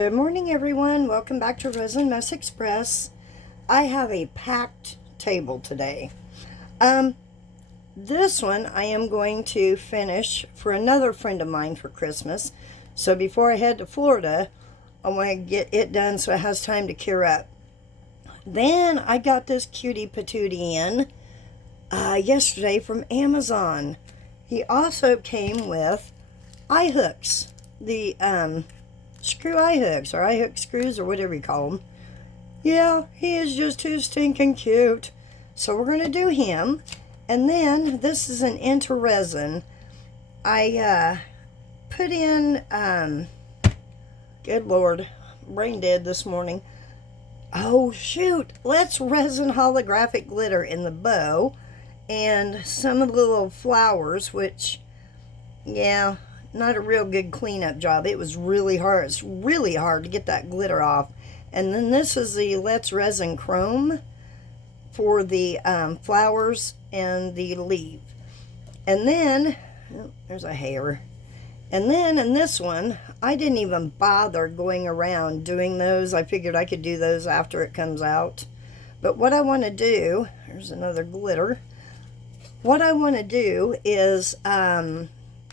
Good morning, everyone. Welcome back to Resin Mess Express. I have a packed table today. This one I am going to finish for another friend of mine for Christmas. So before I head to Florida, I want to get it done so it has time to cure up. Then I got this cutie patootie in yesterday from Amazon. He also came with eye hooks. The screw eye hooks, or eye hook screws, or whatever you call them. Yeah, he is just too stinking cute. So we're going to do him. And then, this is an Into Resin. I put in, good Lord, brain dead this morning. Oh, shoot. Let's resin holographic glitter in the bow. And some of the little flowers, which, yeah, not a real good cleanup job. It was really hard. It's really hard to get that glitter off. And then this is the Let's Resin Chrome for the flowers and the leaf. And then, oh, there's a hair. And then in this one, I didn't even bother going around doing those. I figured I could do those after it comes out. But what I want to do, there's another glitter. What I want to do is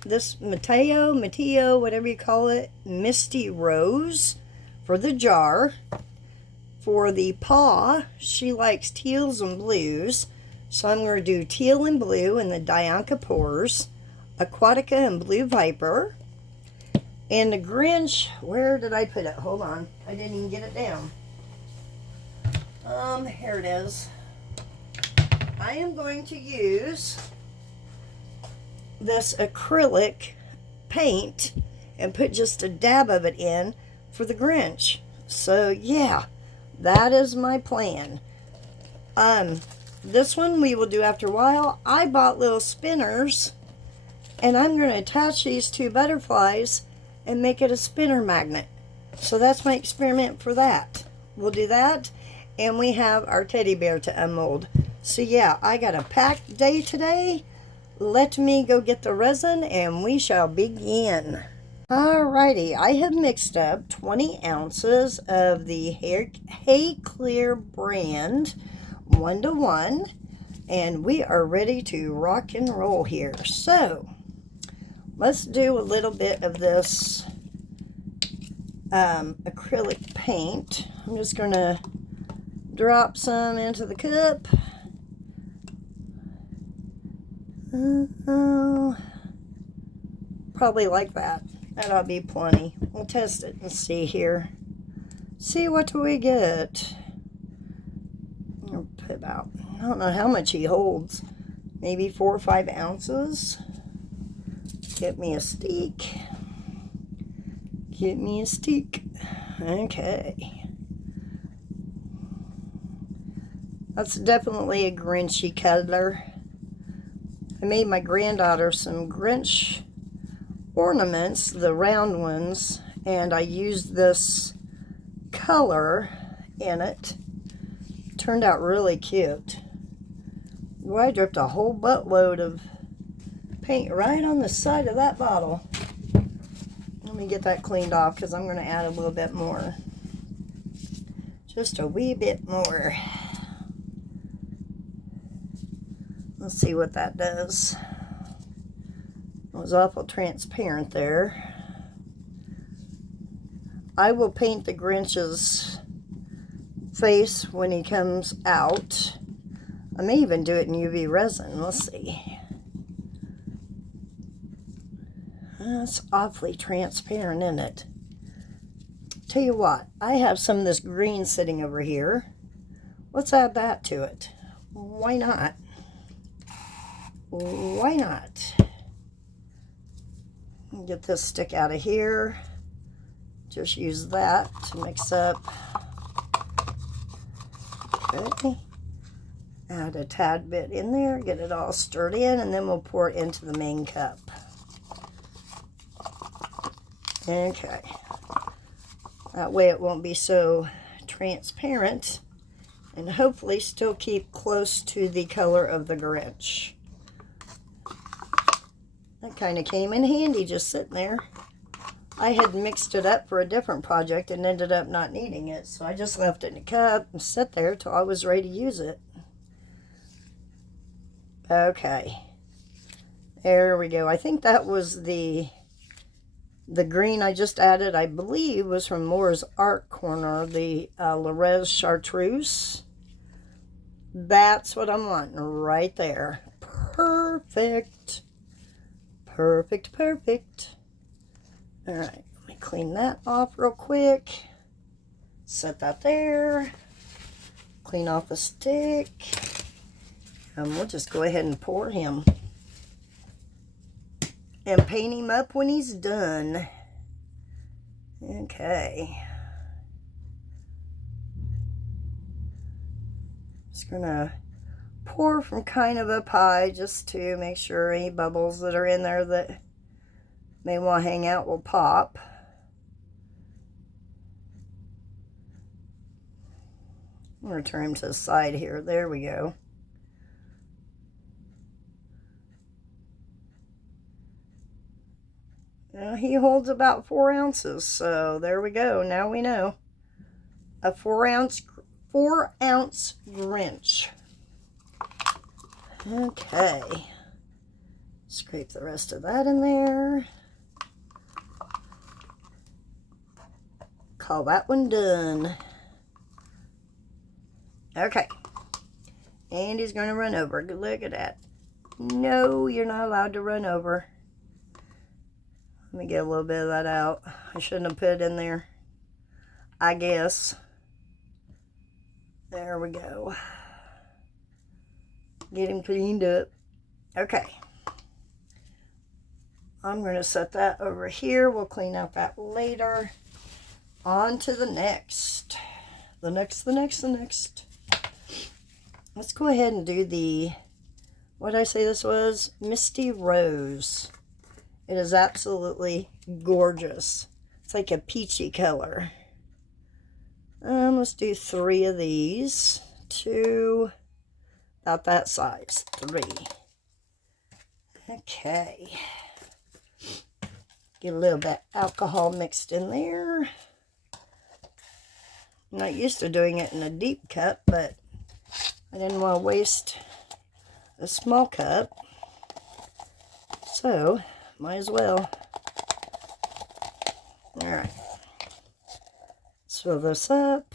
this Mateo, whatever you call it, Misty Rose for the jar. For the paw, she likes teals and blues. So I'm going to do teal and blue in the Dianca Pores, Aquatica and Blue Viper. And the Grinch, where did I put it? Hold on. I didn't even get it down. Here it is. I am going to use this acrylic paint and put just a dab of it in for the Grinch. So yeah, that is my plan. This one we will do after a while. I bought little spinners and I'm going to attach these two butterflies and make it a spinner magnet. So that's my experiment for that. We'll do that, and we have our teddy bear to unmold. So yeah, I got a packed day today. Let me go get the resin and we shall begin. Alrighty, I have mixed up 20 ounces of the Hey Clear brand 1:1, and we are ready to rock and roll here. So let's do a little bit of this acrylic paint. I'm just going to drop some into the cup. Probably like that. That ought to be plenty. We'll test it and see here. See what do we get. I'll put about, I don't know how much he holds. Maybe 4 or 5 ounces. Get me a stick. Get me a stick. Okay. That's definitely a Grinchy color. I made my granddaughter some Grinch ornaments, the round ones, and I used this color in it. Turned out really cute. Well, I dripped a whole buttload of paint right on the side of that bottle. Let me get that cleaned off because I'm going to add a little bit more. Just a wee bit more. Let's see what that does. It was awful transparent there. I will paint the Grinch's face when he comes out. I may even do it in UV resin. We'll see. It's awfully transparent, isn't it? Tell you what, I have some of this green sitting over here. Let's add that to it. Why not? Why not? Get this stick out of here. Just use that to mix up. Okay. Add a tad bit in there, get it all stirred in, and then we'll pour it into the main cup. Okay. That way it won't be so transparent, and hopefully still keep close to the color of the Grinch. That kind of came in handy just sitting there. I had mixed it up for a different project and ended up not needing it. So I just left it in a cup and sat there till I was ready to use it. Okay. There we go. I think that was the green I just added, I believe, was from Moore's Art Corner, the Lorez Chartreuse. That's what I'm wanting right there. Perfect. Perfect, perfect. All right, let me clean that off real quick. Set that there. Clean off the stick. And we'll just go ahead and pour him. And paint him up when he's done. Okay. Just gonna pour from kind of up high just to make sure any bubbles that are in there that may want to hang out will pop. I'm gonna turn him to the side here. There we go. He holds about 4 ounces, so there we go. Now we know. A 4 ounce Grinch. Okay. Scrape the rest of that in there. Call that one done. Okay. And he's going to run over. Look at that. No, you're not allowed to run over. Let me get a little bit of that out. I shouldn't have put it in there, I guess. There we go. Get him cleaned up. Okay. I'm going to set that over here. We'll clean up that later. On to the next. The next. Let's go ahead and do the, what did I say this was? Misty Rose. It is absolutely gorgeous. It's like a peachy color. Let's do 3 of these. 2, about that size. 3. Okay. Get a little bit of alcohol mixed in there. I'm not used to doing it in a deep cup, but I didn't want to waste a small cup. So, might as well. Alright. Fill this up.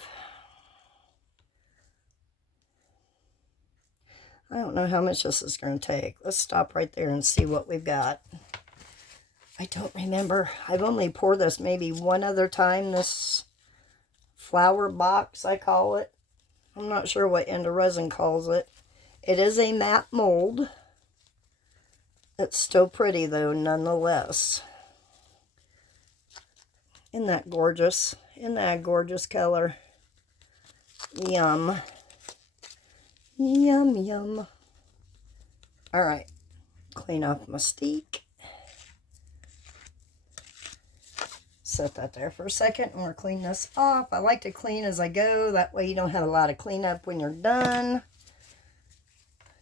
I don't know how much this is going to take. Let's stop right there and see what we've got. I don't remember. I've only poured this maybe one other time. This flower box, I call it. I'm not sure what Into Resin calls it. It is a matte mold. It's still pretty though, nonetheless. Isn't that gorgeous? Isn't that a gorgeous color? Yum. Yum, yum. Alright. Clean off my stick. Set that there for a second and we'll clean this off. I like to clean as I go. That way you don't have a lot of cleanup when you're done.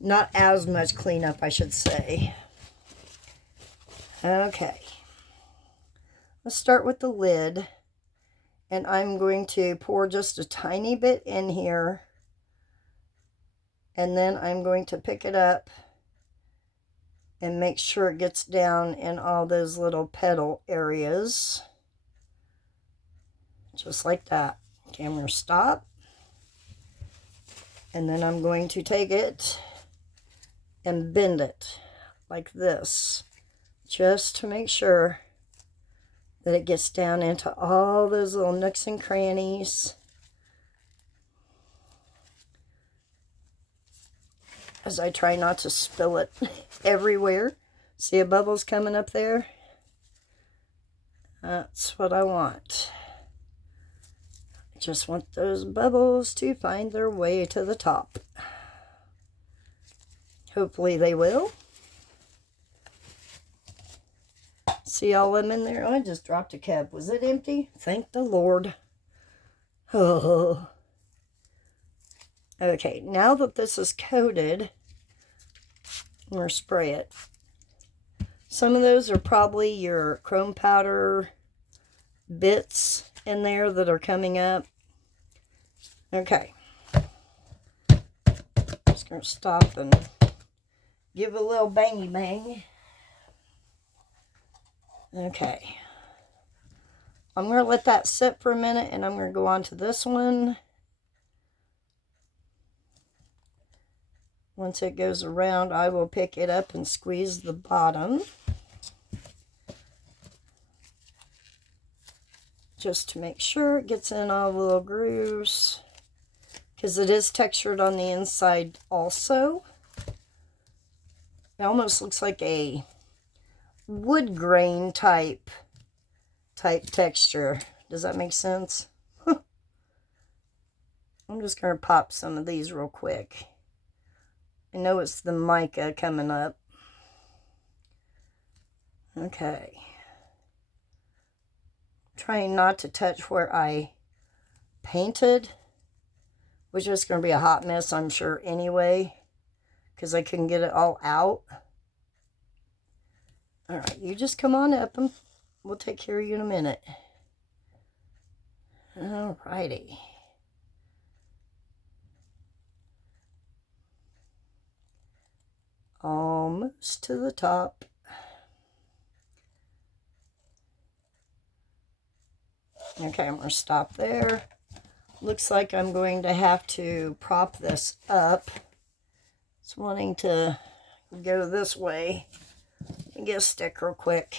Not as much cleanup, I should say. Okay. Let's start with the lid. And I'm going to pour just a tiny bit in here. And then I'm going to pick it up and make sure it gets down in all those little petal areas. Just like that. Camera stop. And then I'm going to take it and bend it like this. Just to make sure that it gets down into all those little nooks and crannies. As I try not to spill it everywhere. See a bubbles coming up there? That's what I want. I just want those bubbles to find their way to the top. Hopefully they will. See all of them in there? Oh, I just dropped a cup. Was it empty? Thank the Lord. Oh. Okay, now that this is coated, I'm going to spray it. Some of those are probably your chrome powder bits in there that are coming up. Okay. Just going to stop and give a little bangy bang. Okay. I'm going to let that sit for a minute, and I'm going to go on to this one. Once it goes around, I will pick it up and squeeze the bottom, just to make sure it gets in all the little grooves, because it is textured on the inside also. It almost looks like a wood grain type texture. Does that make sense? I'm just going to pop some of these real quick. I know it's the mica coming up. Okay. Trying not to touch where I painted, which is going to be a hot mess, I'm sure, anyway, because I couldn't get it all out. All right, you just come on up and we'll take care of you in a minute. All righty. Almost to the top. Okay, I'm going to stop there. Looks like I'm going to have to prop this up. It's wanting to go this way. Let me get a stick real quick.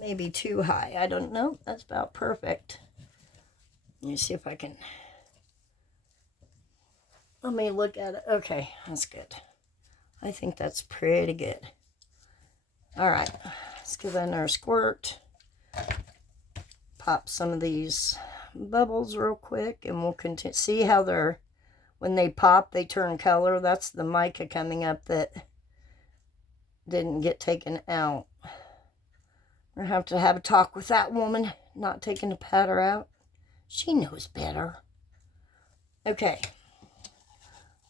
Maybe too high. I don't know. That's about perfect. Let me see if I can... Let me look at it. Okay, that's good. I think that's pretty good. All right, let's give that another squirt. Pop some of these bubbles real quick, and we'll continue. See how they're, when they pop, they turn color. That's the mica coming up that didn't get taken out. We're going to have a talk with that woman, not taking the powder out. She knows better. Okay.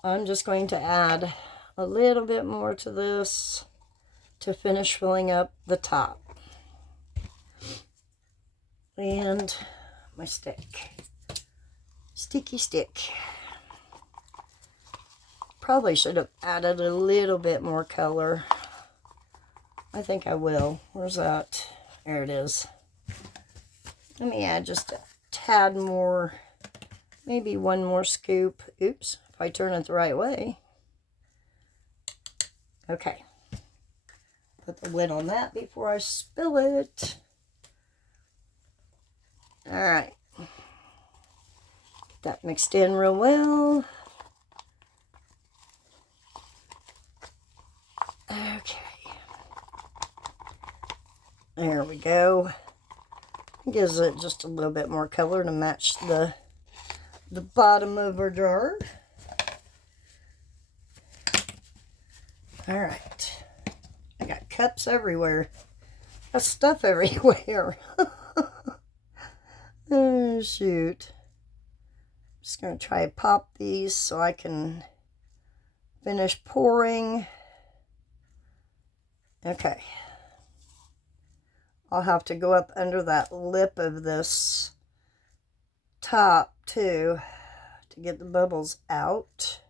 I'm just going to add a little bit more to this to finish filling up the top. And my stick. Sticky stick. Probably should have added a little bit more color. I think I will. Where's that? There it is. Let me add just a tad more, maybe one more scoop. Oops, if I turn it the right way. Okay. Put the lid on that before I spill it. All right. Get that mixed in real well. Okay. There we go. Gives it just a little bit more color to match the bottom of our jar. All right. I got cups everywhere. Got stuff everywhere. Oh, shoot. Just going to try to pop these so I can finish pouring. Okay. I'll have to go up under that lip of this top too to get the bubbles out.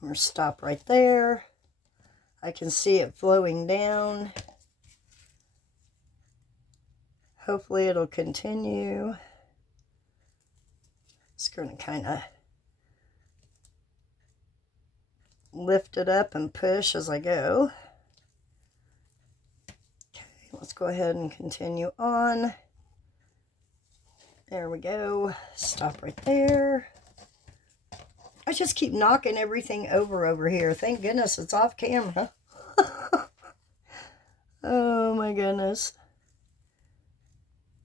I'm going to stop right there. I can see it flowing down. Hopefully it'll continue. Just going to kind of lift it up and push as I go. Okay, let's go ahead and continue on. There we go. Stop right there. I just keep knocking everything over here. Thank goodness it's off camera. Oh my goodness.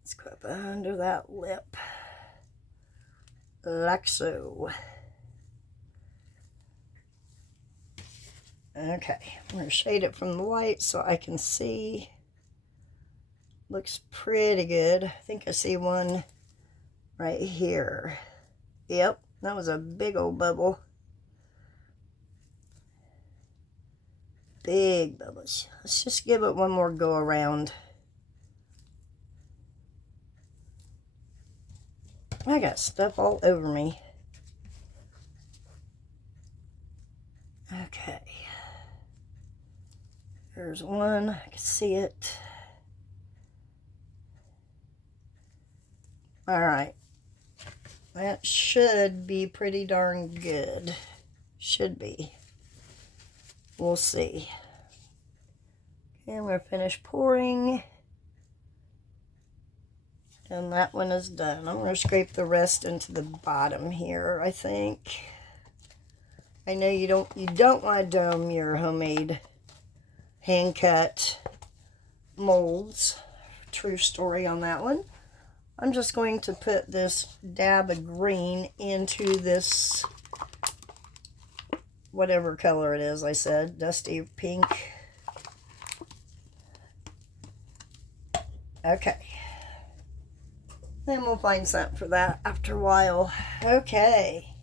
Let's go up under that lip. Like so. Okay, I'm going to shade it from the light so I can see. Looks pretty good. I think I see one right here. Yep, that was a big old bubble. big bubbles. Let's just give it one more go around. I got stuff all over me. Okay. There's one. I can see it. Alright. That should be pretty darn good. Should be. We'll see. Okay, I'm going to finish pouring. And that one is done. I'm going to scrape the rest into the bottom here, I think. I know you don't want to dome your homemade hand cut molds. True story on that one. I'm just going to put this dab of green into this, whatever color it is I said, dusty pink. Okay. Then we'll find something for that after a while. Okay.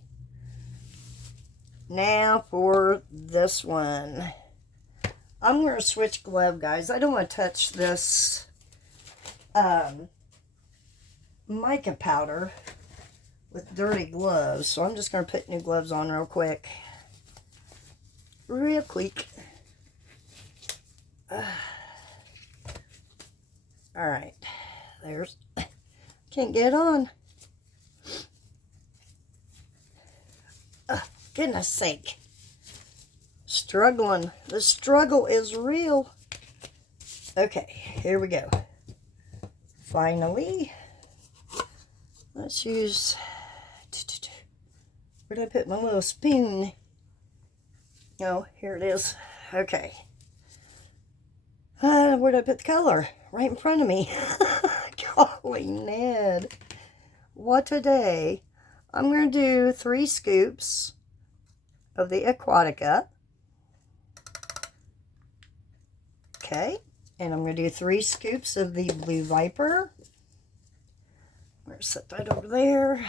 Now for this one. I'm going to switch glove, guys. I don't want to touch this mica powder with dirty gloves, so I'm just going to put new gloves on real quick. Real quick. Alright. There's... Can't get on. Goodness sake. Struggling. The struggle is real. Okay, here we go. Finally. Let's use... Where did I put my little spoon? Oh, here it is. Okay. Where did I put the color? Right in front of me. Golly, Ned. What a day. I'm going to do 3 scoops of the Aquatica. Okay. And I'm going to do 3 scoops of the Blue Viper. I'm going to set that over there.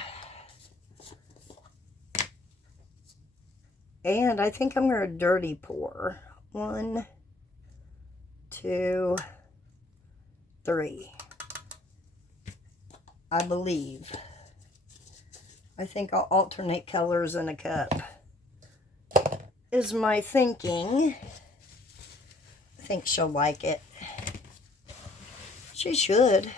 And I think I'm going to dirty pour. 1, 2, 3. I believe. I think I'll alternate colors in a cup. Is my thinking. I think she'll like it. She should.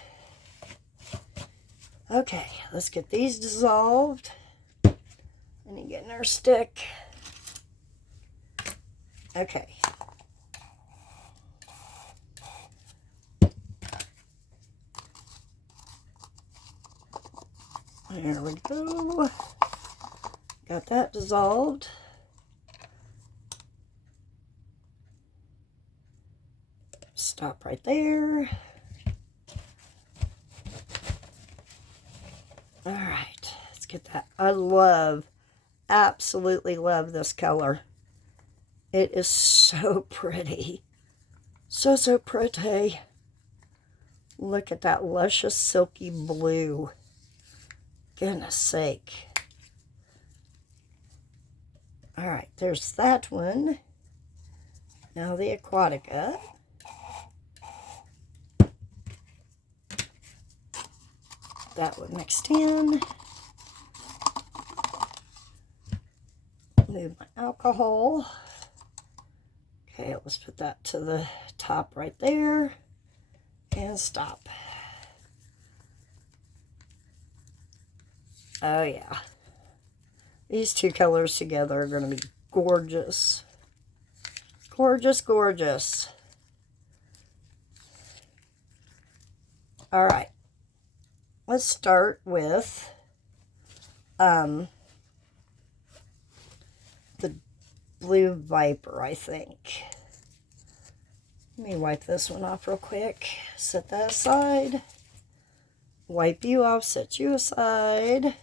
Okay, let's get these dissolved. I need to get in our stick. Okay. There we go. Got that dissolved. Stop right there. All right, let's get that. I love, absolutely love this color. It is so pretty. So, so pretty. Look at that luscious, silky blue. Goodness sake. All right, there's that one. Now the Aquatica. That one mixed in. Move my alcohol. Okay, let's put that to the top right there. And stop. Oh yeah. These 2 colors together are going to be gorgeous. Gorgeous, gorgeous. All right. Let's start with the Blue Viper, I think. Let me wipe this one off real quick. Set that aside. Wipe you off, set you aside.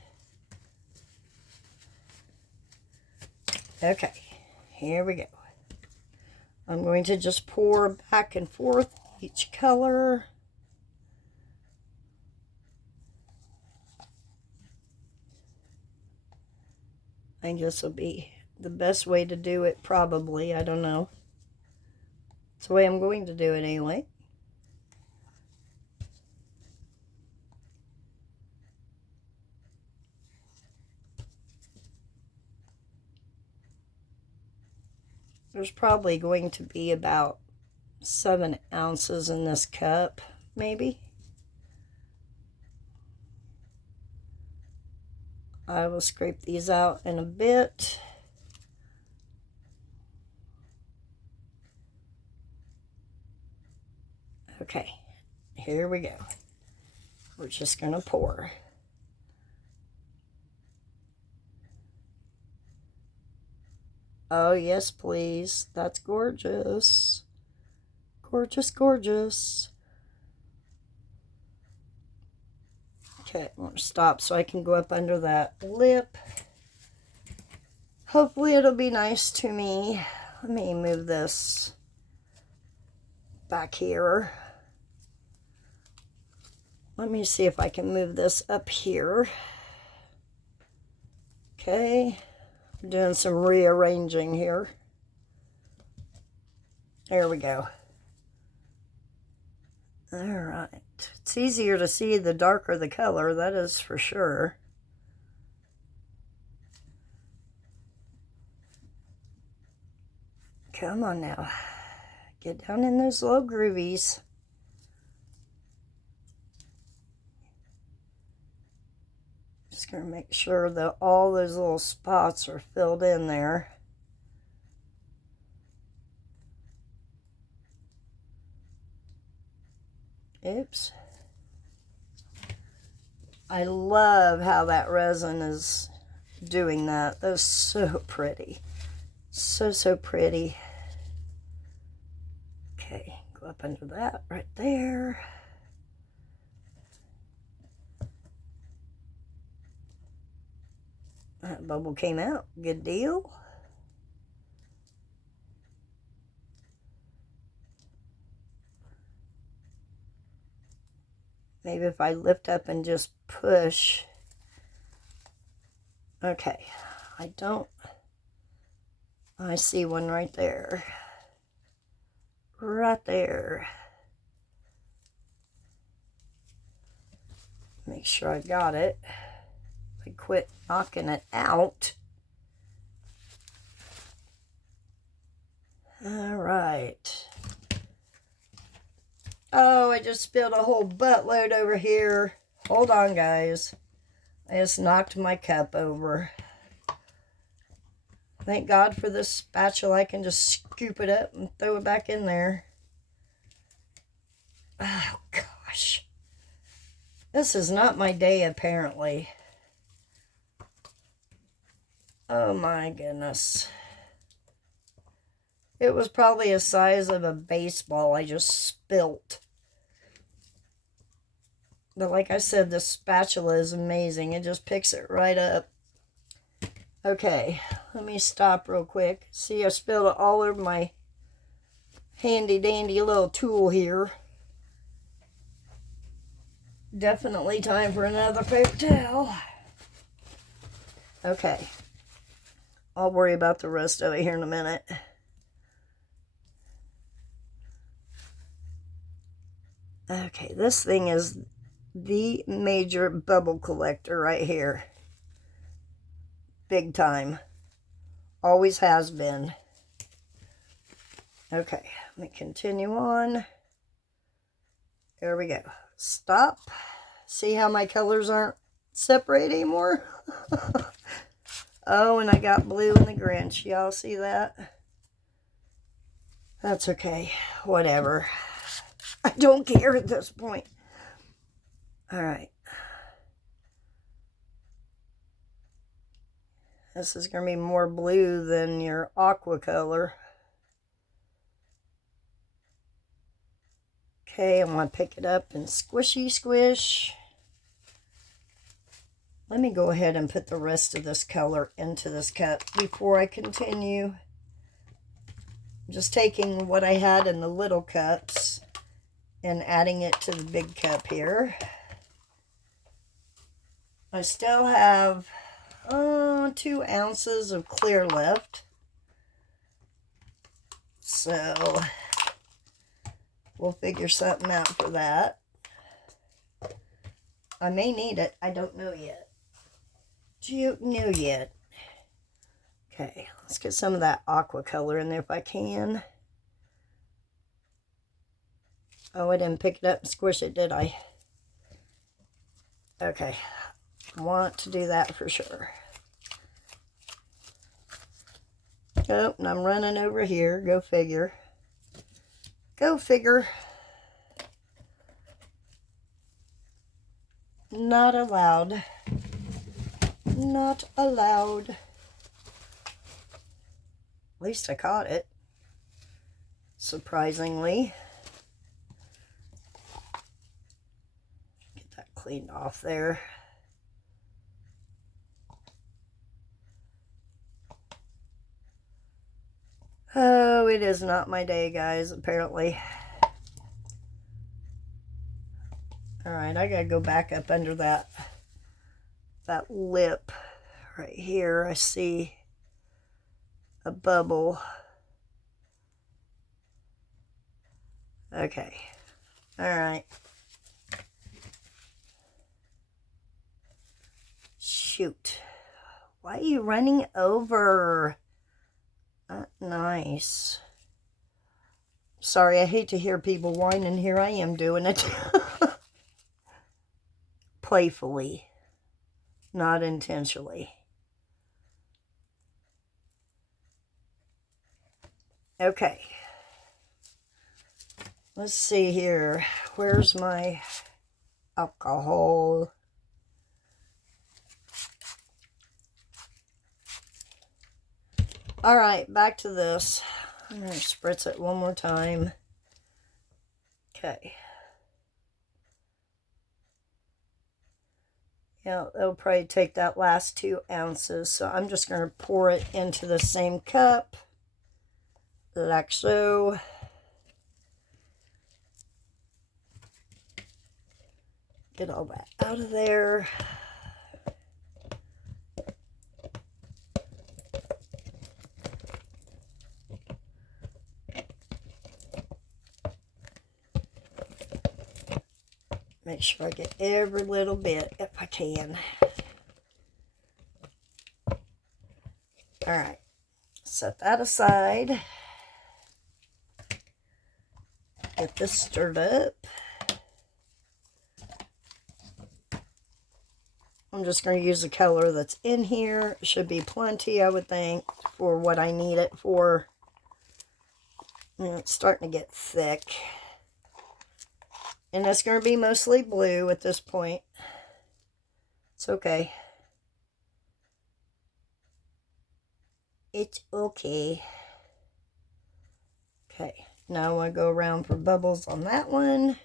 Okay, here we go. I'm going to just pour back and forth each color. I think this will be the best way to do it, probably. I don't know. It's the way I'm going to do it anyway. There's probably going to be about 7 ounces in this cup, maybe. I will scrape these out in a bit. Okay, here we go. We're just going to pour. Oh, yes, please. That's gorgeous. Gorgeous, gorgeous. Okay, I'm going to stop so I can go up under that lip. Hopefully it'll be nice to me. Let me move this back here. Let me see if I can move this up here. Okay. I'm doing some rearranging here. There we go. All right. It's easier to see the darker the color, that is for sure. Come on now. Get down in those low groovies. Just going to make sure that all those little spots are filled in there. Oops. I love how that resin is doing that. That's so pretty. So, so pretty. Okay, go up under that right there. That bubble came out. Good deal. Maybe if I lift up and just push. Okay, I see one right there. Right there. Make sure I got it. I quit knocking it out. All right. Oh, I just spilled a whole buttload over here. Hold on, guys. I just knocked my cup over. Thank God for this spatula. I can just scoop it up and throw it back in there. Oh, gosh. This is not my day, apparently. Oh, my goodness. It was probably the size of a baseball I just spilt. But like I said, the spatula is amazing. It just picks it right up. Okay, let me stop real quick. See, I spilled it all over my handy dandy little tool here. Definitely time for another paper towel. Okay, I'll worry about the rest of it here in a minute. Okay, this thing is the major bubble collector right here. Big time. Always has been. Okay, let me continue on. There we go. Stop. See how my colors aren't separate anymore? Oh, and I got blue in the Grinch. Y'all see that? That's okay. Whatever. I don't care at this point. All right. This is going to be more blue than your aqua color. Okay, I'm going to pick it up and squishy squish. Let me go ahead and put the rest of this color into this cup before I continue. I'm just taking what I had in the little cups and adding it to the big cup here. I still have 2 ounces of clear left. So we'll figure something out for that. I may need it. I don't know yet. Don't know yet. Okay, let's get some of that aqua color in there if I can. Oh, I didn't pick it up and squish it, did I? Okay, want to do that for sure. Oh, and I'm running over here. Go figure. Go figure. Not allowed. Not allowed. At least I caught it. Surprisingly. Get that cleaned off there. Oh, it is not my day, guys, apparently. Alright, I gotta go back up under that lip right here. I see a bubble. Okay. Alright. Shoot. Why are you running over? Not nice. Sorry, I hate to hear people whining. Here I am doing it. Playfully. Not intentionally. Okay. Let's see here. Where's my alcohol? Alright, back to this. I'm going to spritz it one more time. Okay. Yeah, it'll probably take that last 2 ounces. So I'm just going to pour it into the same cup. Like so. Get all that out of there. Make sure I get every little bit if I can. Alright, set that aside. Get this stirred up. I'm just going to use the color that's in here. Should be plenty, I would think, for what I need it for. And it's starting to get thick. And it's going to be mostly blue at this point. It's okay. It's okay. Okay, now I want to go around for bubbles on that one.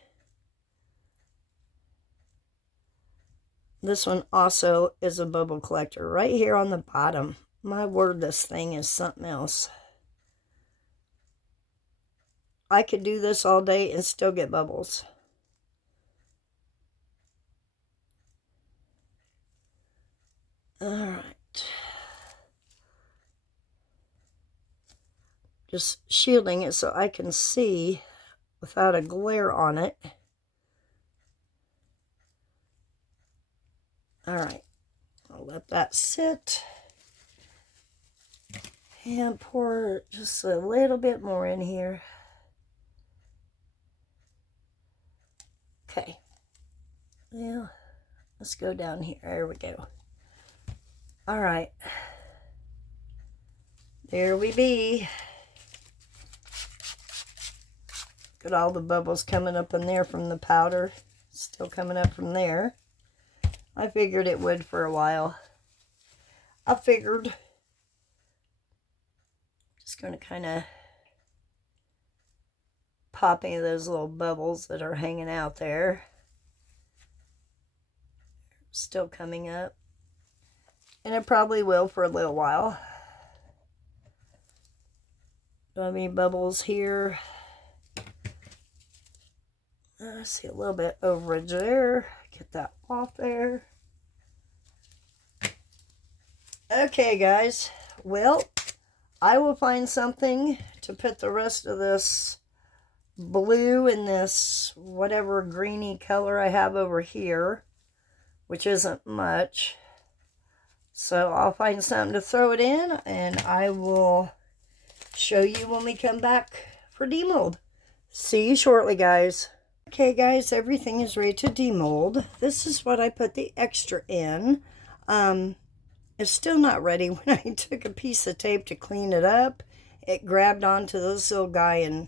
This one also is a bubble collector right here on the bottom. My word, this thing is something else. I could do this all day and still get bubbles. Alright. Just shielding it so I can see without a glare on it. Alright. I'll let that sit. And pour just a little bit more in here. Okay. Well, let's go down here. There we go. Alright. There we be. Got all the bubbles coming up in there from the powder. Still coming up from there. I figured it would for a while. I figured. Just going to kind of pop any of those little bubbles that are hanging out there. Still coming up. And it probably will for a little while. Don't have any bubbles here. I see a little bit overage there. Get that off there. Okay, guys. Well, I will find something to put the rest of this blue in this whatever greeny color I have over here, which isn't much. So I'll find something to throw it in, and I will show you when we come back for demold. See you shortly, guys. Okay, guys, everything is ready to demold. This is what I put the extra in. It's still not ready. When I took a piece of tape to clean it up, it grabbed onto this little guy and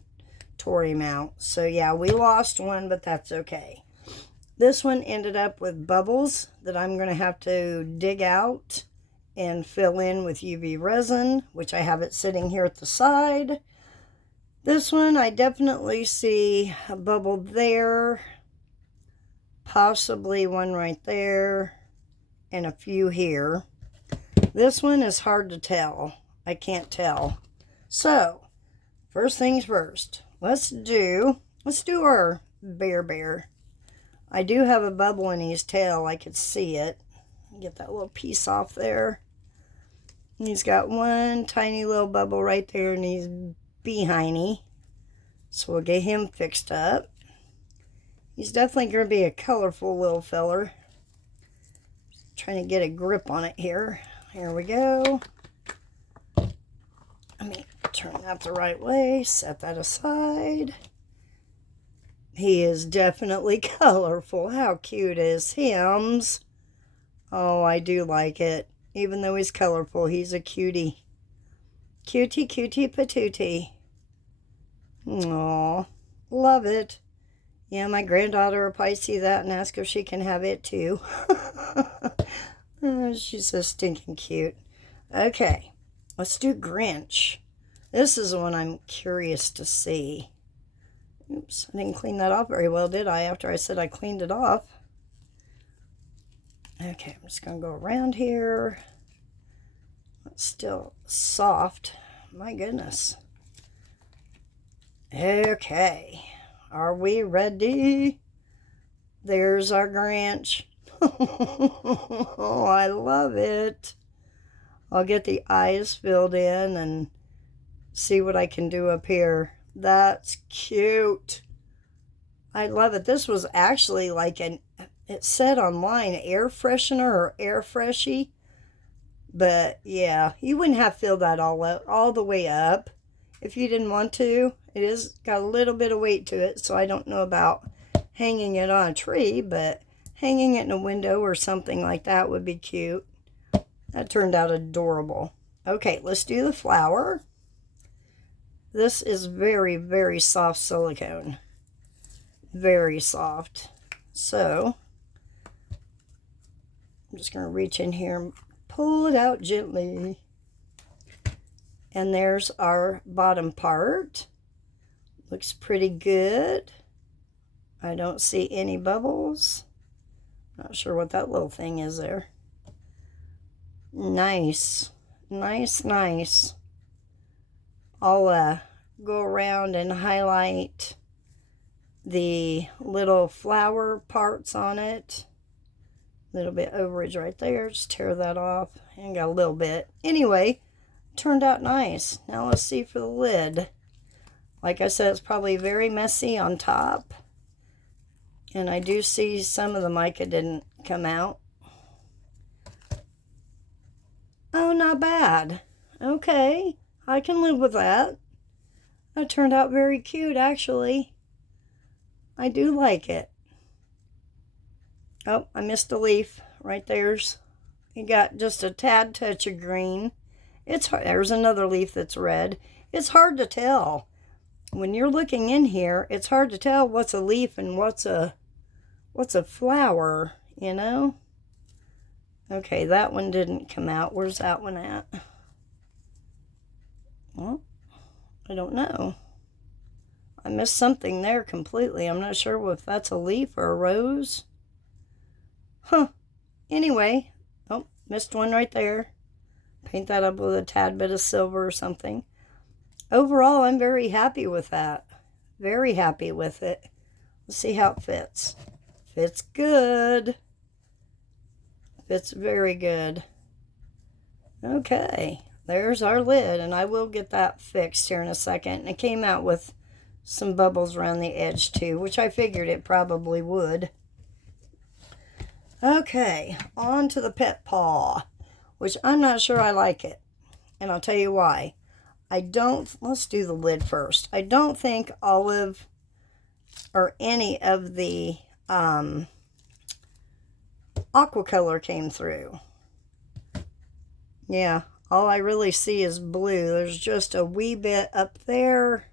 tore him out. So yeah, we lost one, but that's okay. This one ended up with bubbles that I'm going to have to dig out and fill in with UV resin, which I have it sitting here at the side. This one, I definitely see a bubble there, possibly one right there, and a few here. This one is hard to tell. I can't tell. So, first things first, let's do our bear. I do have a bubble in his tail. I could see it. Get that little piece off there. And he's got one tiny little bubble right there and he's behindy. So we'll get him fixed up. He's definitely going to be a colorful little feller. Trying to get a grip on it here. Here we go. Let me turn that the right way. Set that aside. He is definitely colorful. How cute is Hims? Oh, I do like it. Even though he's colorful, he's a cutie. Cutie, cutie, patootie. Aw, love it. Yeah, my granddaughter will probably see that and ask if she can have it too. Oh, she's so stinking cute. Okay, let's do Grinch. This is the one I'm curious to see. Oops, I didn't clean that off very well, did I? After I said I cleaned it off. Okay, I'm just going to go around here. It's still soft. My goodness. Okay, are we ready? There's our Grinch. Oh, I love it. I'll get the eyes filled in and see what I can do up here. That's cute. I love it. This was actually like it said online, air freshener or air freshy. But yeah, you wouldn't have filled that all the way up if you didn't want to. It is got a little bit of weight to it, so I don't know about hanging it on a tree, but hanging it in a window or something like that would be cute. That turned out adorable. Okay, let's do the flower. This is very, very soft silicone. Very soft. So, I'm just going to reach in here and pull it out gently. And there's our bottom part. Looks pretty good. I don't see any bubbles. Not sure what that little thing is there. Nice. Nice, nice. I'll go around and highlight the little flower parts on it. A little bit overage right there. Just tear that off. And got a little bit. Anyway, turned out nice. Now let's see for the lid. Like I said, it's probably very messy on top. And I do see some of the mica didn't come out. Oh, not bad. Okay, I can live with that. That turned out very cute, actually. I do like it. Oh, I missed a leaf. Right there's. You got just a tad touch of green. There's another leaf that's red. It's hard to tell. When you're looking in here, it's hard to tell what's a leaf and what's a flower, you know? Okay, that one didn't come out. Where's that one at? Well, I don't know. I missed something there completely. I'm not sure if that's a leaf or a rose. Huh. Anyway, oh, missed one right there. Paint that up with a tad bit of silver or something. Overall, I'm very happy with that. Very happy with it. Let's see how it fits. Fits good. Fits very good. Okay, there's our lid, and I will get that fixed here in a second. And it came out with some bubbles around the edge too, which I figured it probably would. Okay, on to the pet paw, which I'm not sure I like it. And I'll tell you why. Let's do the lid first. I don't think Olive or any of the aquacolor came through. Yeah, all I really see is blue. There's just a wee bit up there,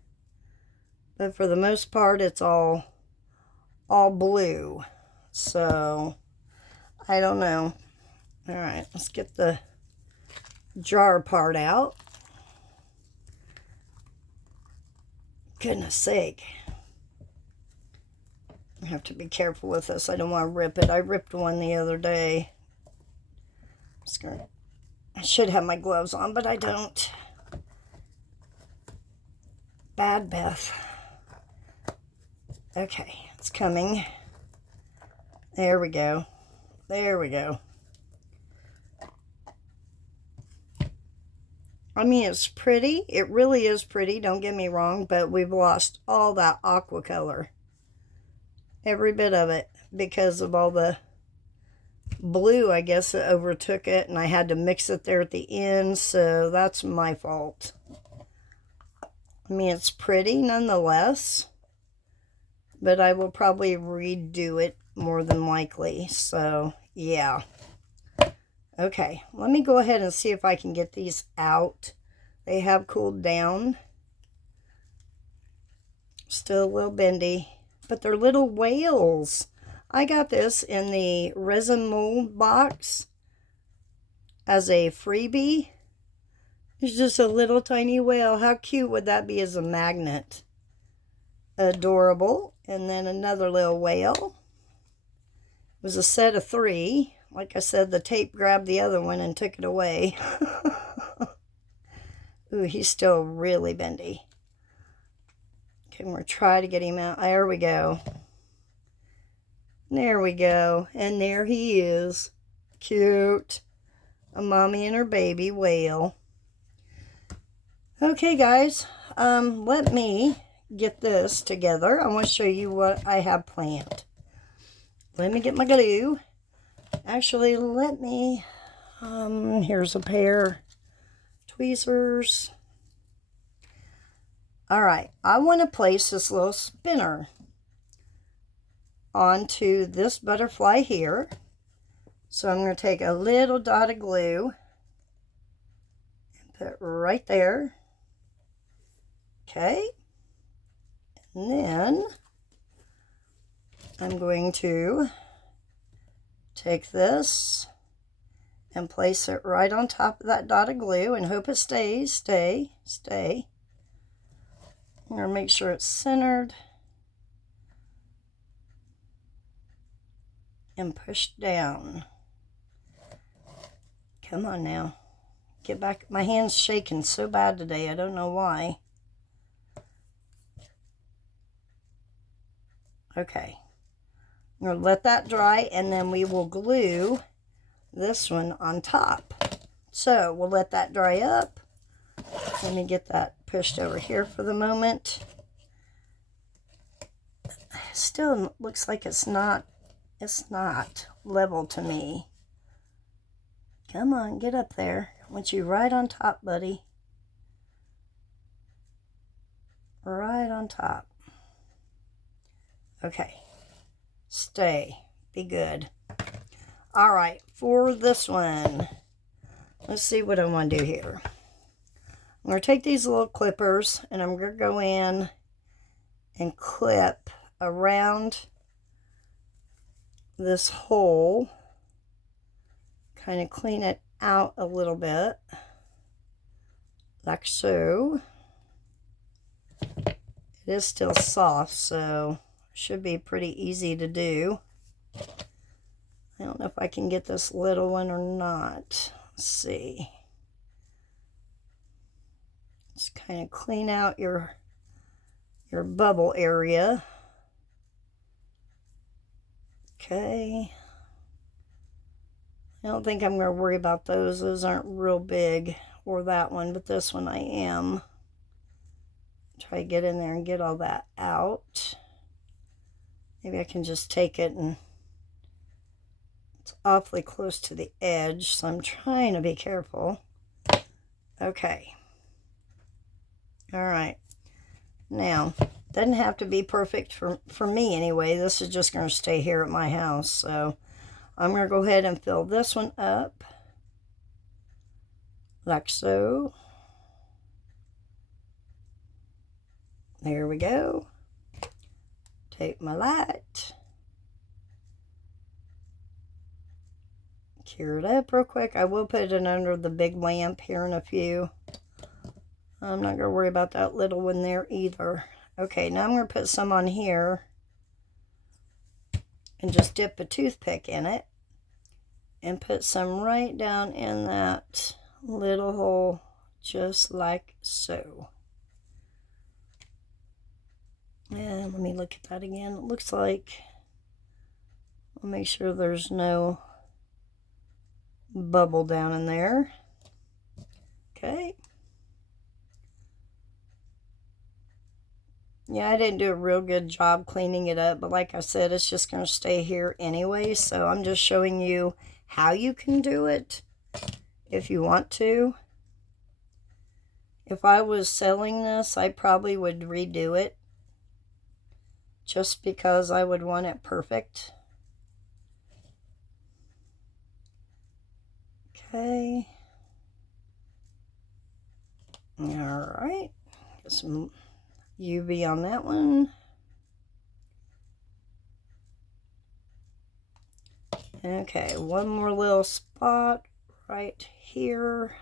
but for the most part it's all blue. So I don't know. All right, let's get the jar part out. Goodness sake. I have to be careful with this. I don't want to rip it. I ripped one the other day. I should have my gloves on, but I don't. Bad Beth. Okay, it's coming. There we go. There we go. I mean, it's pretty. It really is pretty, don't get me wrong, but we've lost all that aqua color. Every bit of it, because of all the blue, I guess, that overtook it, and I had to mix it there at the end, so that's my fault. I mean, it's pretty nonetheless, but I will probably redo it more than likely, so yeah. Okay, let me go ahead and see if I can get these out. They have cooled down. Still a little bendy, but they're little whales. I got this in the resin mold box as a freebie. It's just a little tiny whale. How cute would that be as a magnet? Adorable. And then another little whale. It was a set of 3. Like I said, the tape grabbed the other one and took it away. Ooh, he's still really bendy. Okay, we're going to try to get him out. There we go. There we go. And there he is. Cute. A mommy and her baby whale. Okay, guys. Let me get this together. I want to show you what I have planned. Let me get my glue. Actually, let me, here's a pair tweezers. All right, I want to place this little spinner onto this butterfly here. So I'm going to take a little dot of glue and put it right there. Okay. And then I'm going to take this and place it right on top of that dot of glue and hope it stays. Stay. I'm going to make sure it's centered and push down. Come on now. Get back. My hand's shaking so bad today. I don't know why. Okay. I'm going to let that dry, and then we will glue this one on top. So we'll let that dry up. Let me get that pushed over here for the moment. Still looks like it's not level to me. Come on, get up there. I want you right on top, buddy. Right on top. Okay. Stay. Be good. All right, for this one, let's see what I want to do here. I'm going to take these little clippers and I'm going to go in and clip around this hole. Kind of clean it out a little bit, like so. It is still soft, so should be pretty easy to do. I don't know if I can get this little one or not. Let's see. Just kind of clean out your bubble area. Okay. I don't think I'm going to worry about those. Those aren't real big, or that one, but this one I am. Try to get in there and get all that out. Maybe I can just take it, and it's awfully close to the edge, so I'm trying to be careful. Okay. All right. Now, doesn't have to be perfect for me anyway. This is just going to stay here at my house. So I'm going to go ahead and fill this one up like so. There we go. Take my light. Cure it up real quick. I will put it under the big lamp here in a few. I'm not going to worry about that little one there either. Okay, now I'm going to put some on here and just dip a toothpick in it and put some right down in that little hole, just like so. And let me look at that again. It looks like, I'll make sure there's no bubble down in there. Okay. Yeah, I didn't do a real good job cleaning it up, but like I said, it's just going to stay here anyway, so I'm just showing you how you can do it if you want to. If I was selling this, I probably would redo it just because I would want it perfect. Okay. All right. Get some UV on that one. Okay, one more little spot right here.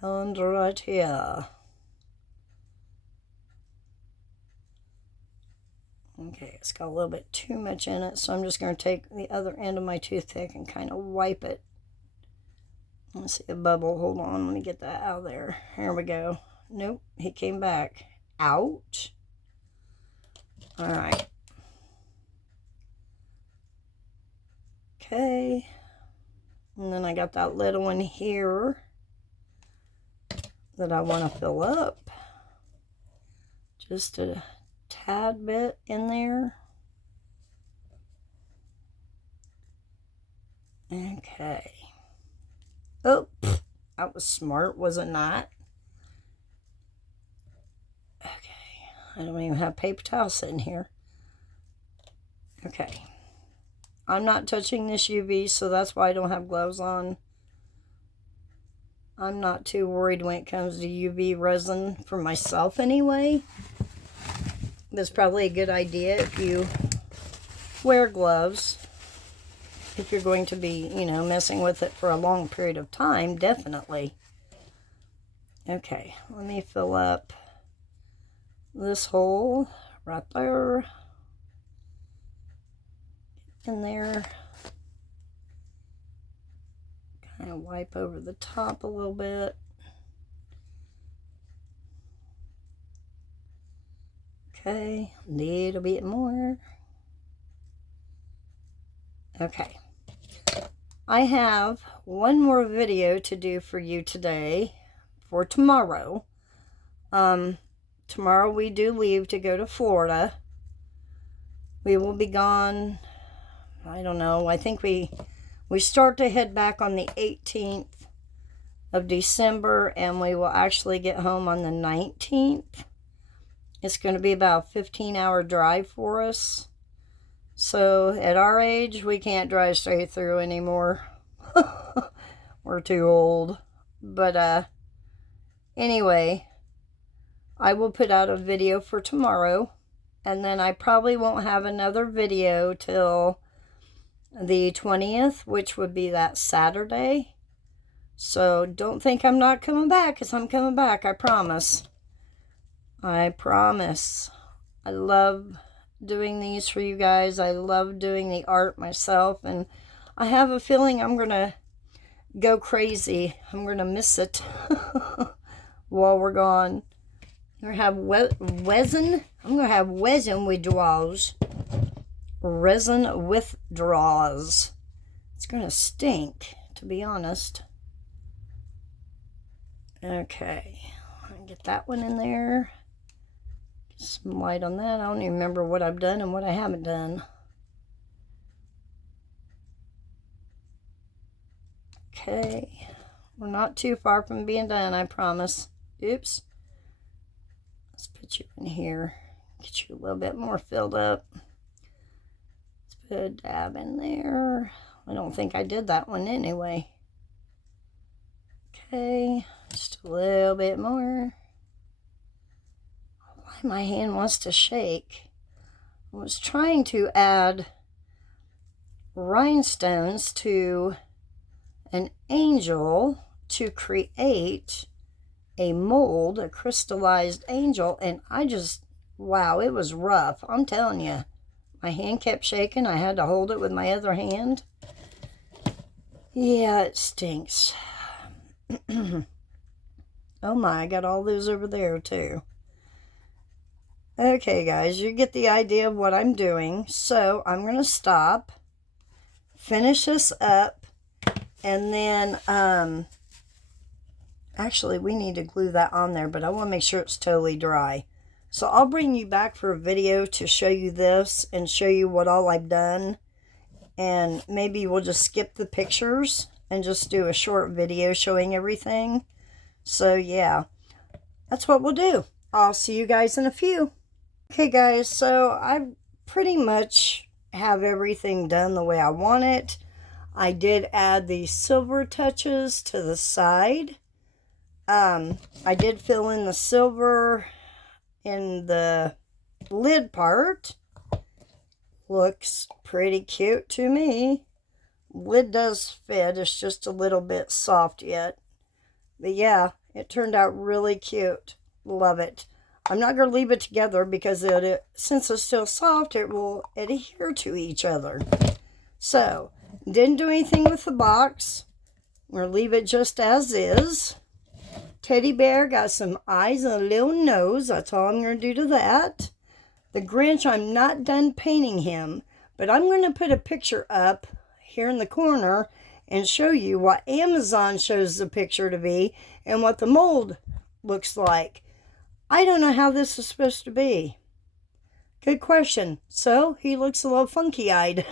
And right here. Okay, it's got a little bit too much in it, so I'm just going to take the other end of my toothpick and kind of wipe it. Let's see a bubble. Hold on, let me get that out of there. Here we go. Nope, he came back. Ouch. All right. Okay. And then I got that little one here that I want to fill up. Just a tad bit in there. Okay. Oh, that was smart, was it not? Okay. I don't even have paper towel sitting here. Okay. I'm not touching this UV, so that's why I don't have gloves on. I'm not too worried when it comes to UV resin for myself anyway. That's probably a good idea if you wear gloves. If you're going to be, you know, messing with it for a long period of time, definitely. Okay, let me fill up this hole right there. In there. Kind of wipe over the top a little bit. Okay, a little bit more. Okay. I have one more video to do for you today for tomorrow. Tomorrow we do leave to go to Florida. We will be gone, I don't know, I think we start to head back on the 18th of December, and we will actually get home on the 19th. It's going to be about a 15-hour drive for us. So at our age, we can't drive straight through anymore. We're too old. But anyway, I will put out a video for tomorrow. And then I probably won't have another video till the 20th, which would be that Saturday. So don't think I'm not coming back, because I'm coming back, I promise. I promise. I love doing these for you guys. I love doing the art myself, and I have a feeling I'm gonna go crazy. I'm gonna miss it while we're gone. I'm gonna have resin. I'm gonna have resin withdrawals. Resin withdrawals. It's gonna stink, to be honest. Okay, Get that one in there. Get some light on that. I don't even remember what I've done and what I haven't done. Okay. We're not too far from being done, I promise. Oops. Let's put you in here. Get you a little bit more filled up. Let's put a dab in there. I don't think I did that one anyway. Okay, just a little bit more. Why my hand wants to shake. I was trying to add rhinestones to an angel to create a mold, a crystallized angel, and I just, wow, it was rough. I'm telling you, my hand kept shaking. I had to hold it with my other hand. Yeah, it stinks. Oh my, I got all those over there too. Okay guys, you get the idea of what I'm doing. So I'm going to stop, finish this up, and then actually we need to glue that on there, but I want to make sure it's totally dry. So I'll bring you back for a video to show you this and show you what all I've done. And maybe we'll just skip the pictures and just do a short video showing everything. So yeah, that's what we'll do. I'll see you guys in a few. Okay guys, so I pretty much have everything done the way I want it. I did add the silver touches to the side. I did fill in the silver in the lid part. Looks pretty cute to me. Lid does fit, it's just a little bit soft yet. But yeah, it turned out really cute. Love it. I'm not going to leave it together because since it's still soft, it will adhere to each other. So, didn't do anything with the box. We're going to leave it just as is. Teddy bear got some eyes and a little nose. That's all I'm going to do to that. The Grinch, I'm not done painting him, but I'm going to put a picture up here in the corner and show you what Amazon shows the picture to be and what the mold looks like. I don't know how this is supposed to be. Good question. So, he looks a little funky-eyed.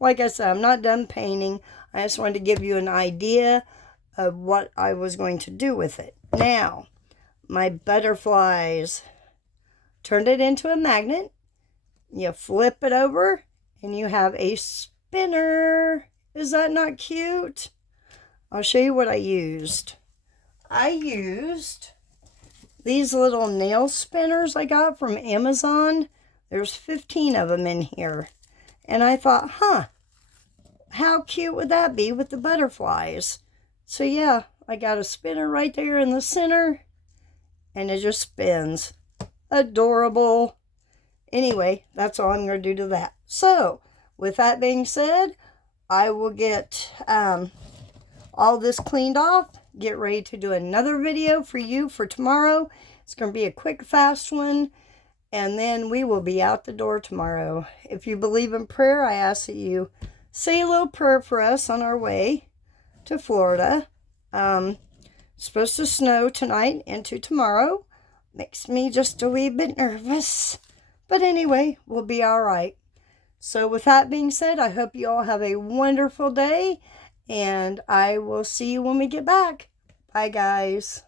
Like I said, I'm not done painting. I just wanted to give you an idea of what I was going to do with it. Now, my butterflies. Turned it into a magnet. You flip it over, and you have a spinner. Is that not cute? I'll show you what I used. I used these little nail spinners I got from Amazon. There's 15 of them in here. And I thought, how cute would that be with the butterflies? So yeah, I got a spinner right there in the center. And it just spins. Adorable. Anyway, that's all I'm going to do to that. So, with that being said, I will get all this cleaned off, get ready to do another video for you for tomorrow. It's going to be a quick, fast one, and then we will be out the door tomorrow. If you believe in prayer, I ask that you say a little prayer for us on our way to Florida. It's supposed to snow tonight into tomorrow. Makes me just a wee bit nervous. But anyway, we'll be all right. So with that being said, I hope you all have a wonderful day. And I will see you when we get back. Bye, guys.